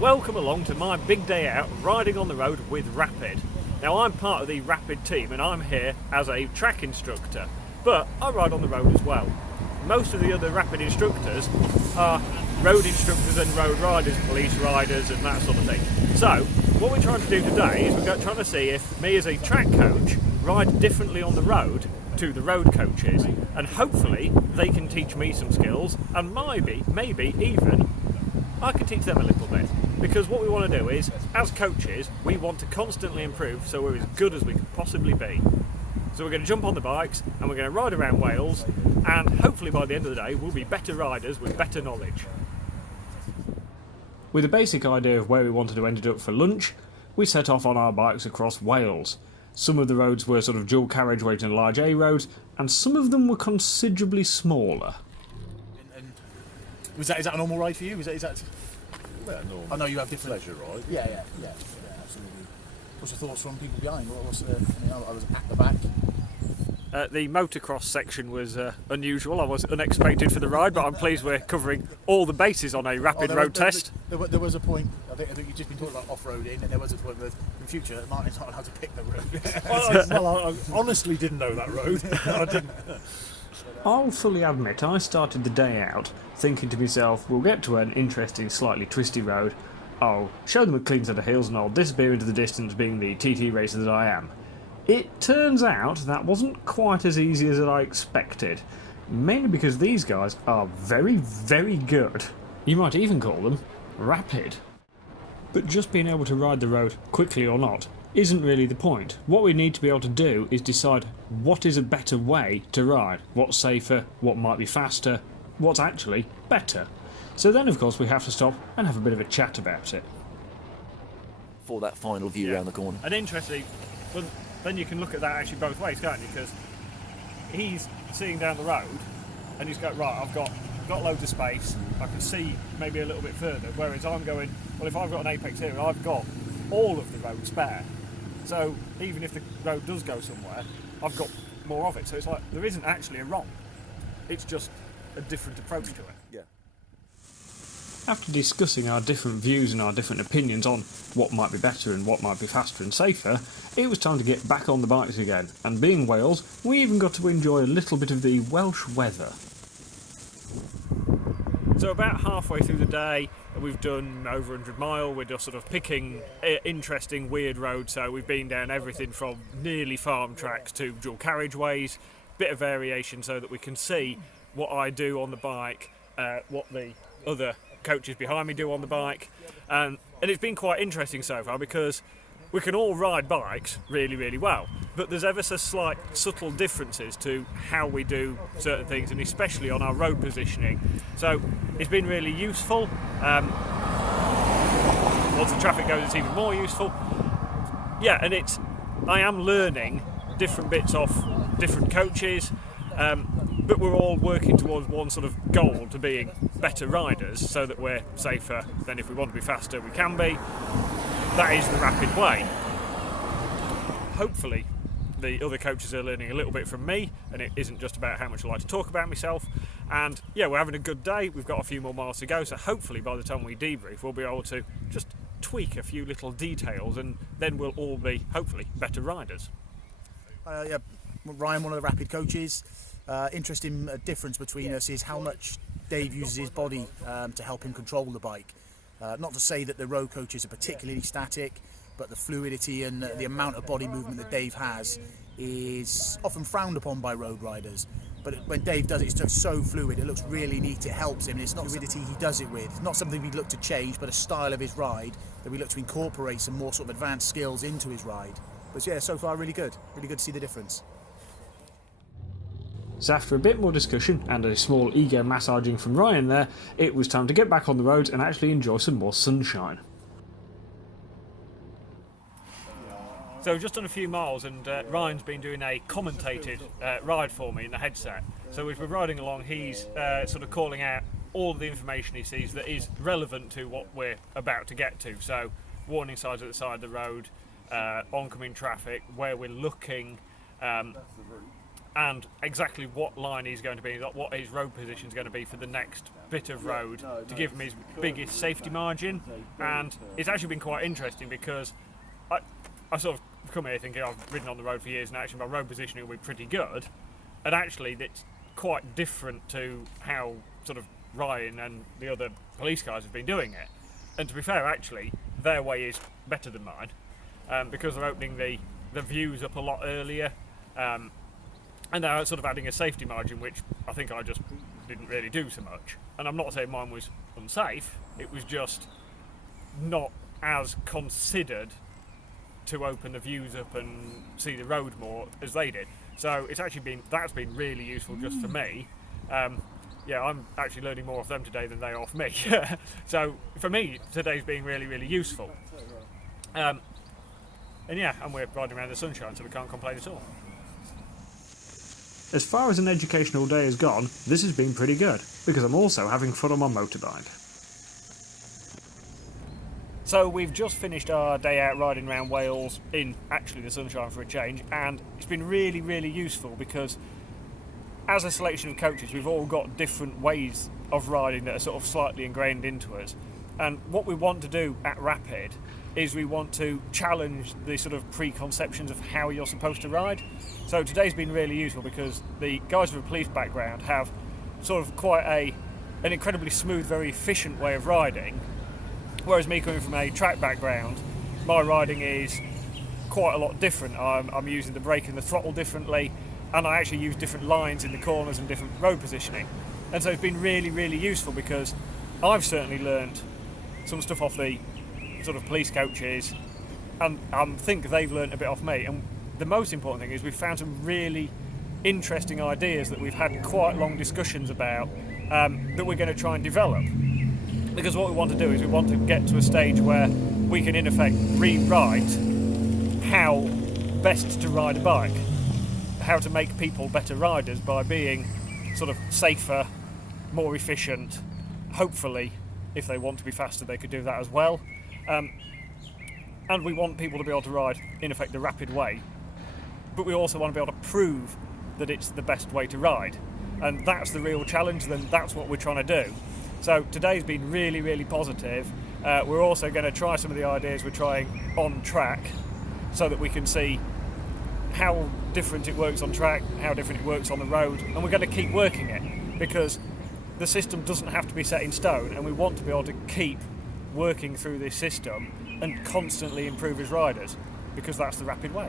Welcome along to my big day out riding on the road with Rapid. Now I'm part of the Rapid team and I'm here as a track instructor, but I ride on the road as well. Most of the other Rapid instructors are road instructors and road riders, police riders and that sort of thing. So what we're trying to do today is we're trying to see if me as a track coach ride differently on the road to the road coaches, and hopefully they can teach me some skills and maybe even I can teach them a little bit. Because what we want to do is, as coaches, we want to constantly improve so we're as good as we can possibly be. So we're going to jump on the bikes and we're going to ride around Wales, and hopefully by the end of the day we'll be better riders with better knowledge. With a basic idea of where we wanted to end up for lunch, we set off on our bikes across Wales. Some of the roads were sort of dual carriageway and large A roads, and some of them were considerably smaller. And is that a normal ride for you? Is that? Yeah, normal. I know you have different pleasure ride. Yeah, absolutely. What's the thoughts from people behind? I was at the back. The motocross section was unusual. I was unexpected for the ride, but I'm pleased we're covering all the bases on a rapid road test. There was a point, I think you've just been talking about off-roading, and there was a point where in future Martin's not allowed to pick the road. I honestly didn't know that road. I didn't. I'll fully admit I started the day out thinking to myself, we'll get to an interesting, slightly twisty road, I'll show them a clean set of hills and I'll disappear into the distance being the TT racer that I am. It turns out that wasn't quite as easy as I expected, mainly because these guys are very, very good. You might even call them rapid. But just being able to ride the road quickly or not isn't really the point. What we need to be able to do is decide what is a better way to ride, what's safer, what might be faster, what's actually better. So then of course we have to stop and have a bit of a chat about it. For that final view around the corner. And interesting, well, then you can look at that actually both ways, can't you? Because he's seeing down the road and he's got, right, I've got loads of space, I can see maybe a little bit further, whereas I'm going, well, if I've got an apex here, I've got all of the road spare. So even if the road does go somewhere, I've got more of it. So it's like there isn't actually a wrong. It's just a different approach to it. Yeah. After discussing our different views and our different opinions on what might be better and what might be faster and safer, it was time to get back on the bikes again. And being Wales, we even got to enjoy a little bit of the Welsh weather. So about halfway through the day, we've done over 100 mile. We're just sort of picking interesting, weird roads. So we've been down everything from nearly farm tracks to dual carriageways, bit of variation so that we can see what I do on the bike, what the other coaches behind me do on the bike. And it's been quite interesting so far because we can all ride bikes really, really well, but there's ever so slight subtle differences to how we do certain things, and especially on our road positioning. So it's been really useful. Once the traffic goes, it's even more useful. Yeah, and I am learning different bits off different coaches, but we're all working towards one sort of goal, to being better riders so that we're safer. Then if we want to be faster, we can be. That is the rapid way. Hopefully the other coaches are learning a little bit from me, and it isn't just about how much I like to talk about myself. And yeah, we're having a good day. We've got a few more miles to go, so hopefully by the time we debrief we'll be able to just tweak a few little details, and then we'll all be hopefully better riders. Yeah, Ryan, one of the rapid coaches. Interesting difference between us is how much Dave uses his body to help him control the bike. Not to say that the road coaches are particularly static, but the fluidity and the amount of body movement that Dave has is often frowned upon by road riders. But when Dave does it, it's just so fluid, it looks really neat, it helps him, and it's not fluidity he does it with. It's not something we'd look to change, but a style of his ride that we look to incorporate some more sort of advanced skills into his ride. But yeah, so far really good to see the difference. So after a bit more discussion and a small ego massaging from Ryan there, it was time to get back on the road and actually enjoy some more sunshine. So we've just done a few miles, and Ryan's been doing a commentated ride for me in the headset. So as we're riding along, he's sort of calling out all the information he sees that is relevant to what we're about to get to. So warning signs at the side of the road, oncoming traffic, where we're looking, and exactly what line he's going to be, what his road position is going to be for the next bit of road to give him his biggest safety margin. And it's actually been quite interesting because I sort of come here thinking I've ridden on the road for years and actually my road positioning will be pretty good, and actually it's quite different to how sort of Ryan and the other police guys have been doing it. And to be fair, actually their way is better than mine, because they're opening the views up a lot earlier, and they're sort of adding a safety margin, which I think I just didn't really do so much. And I'm not saying mine was unsafe, it was just not as considered to open the views up and see the road more as they did. So it's actually that's been really useful just for me. Yeah, I'm actually learning more off them today than they are off me. So for me, today's been really, really useful. And yeah, and we're riding around the sunshine, so we can't complain at all. As far as an educational day has gone, this has been pretty good, because I'm also having fun on my motorbike. So we've just finished our day out riding around Wales in actually the sunshine for a change, and it's been really, really useful because as a selection of coaches we've all got different ways of riding that are sort of slightly ingrained into us, and what we want to do at Rapid is we want to challenge the sort of preconceptions of how you're supposed to ride. So today's been really useful because the guys with a police background have sort of quite an incredibly smooth, very efficient way of riding, whereas me coming from a track background, my riding is quite a lot different. I'm using the brake and the throttle differently, and I actually use different lines in the corners and different road positioning. And so it's been really, really useful because I've certainly learned some stuff off the sort of police coaches, and I think they've learned a bit off me. And the most important thing is we've found some really interesting ideas that we've had quite long discussions about, that we're going to try and develop. Because what we want to do is we want to get to a stage where we can in effect rewrite how best to ride a bike, how to make people better riders by being sort of safer, more efficient. Hopefully, if they want to be faster, they could do that as well. And we want people to be able to ride, in effect, the Rapid way. But we also want to be able to prove that it's the best way to ride. And that's the real challenge, then that's what we're trying to do. So today's been really, really positive. We're also going to try some of the ideas we're trying on track so that we can see how different it works on track, how different it works on the road, and we're going to keep working it because the system doesn't have to be set in stone, and we want to be able to keep working through this system and constantly improve as riders, because that's the Rapid way.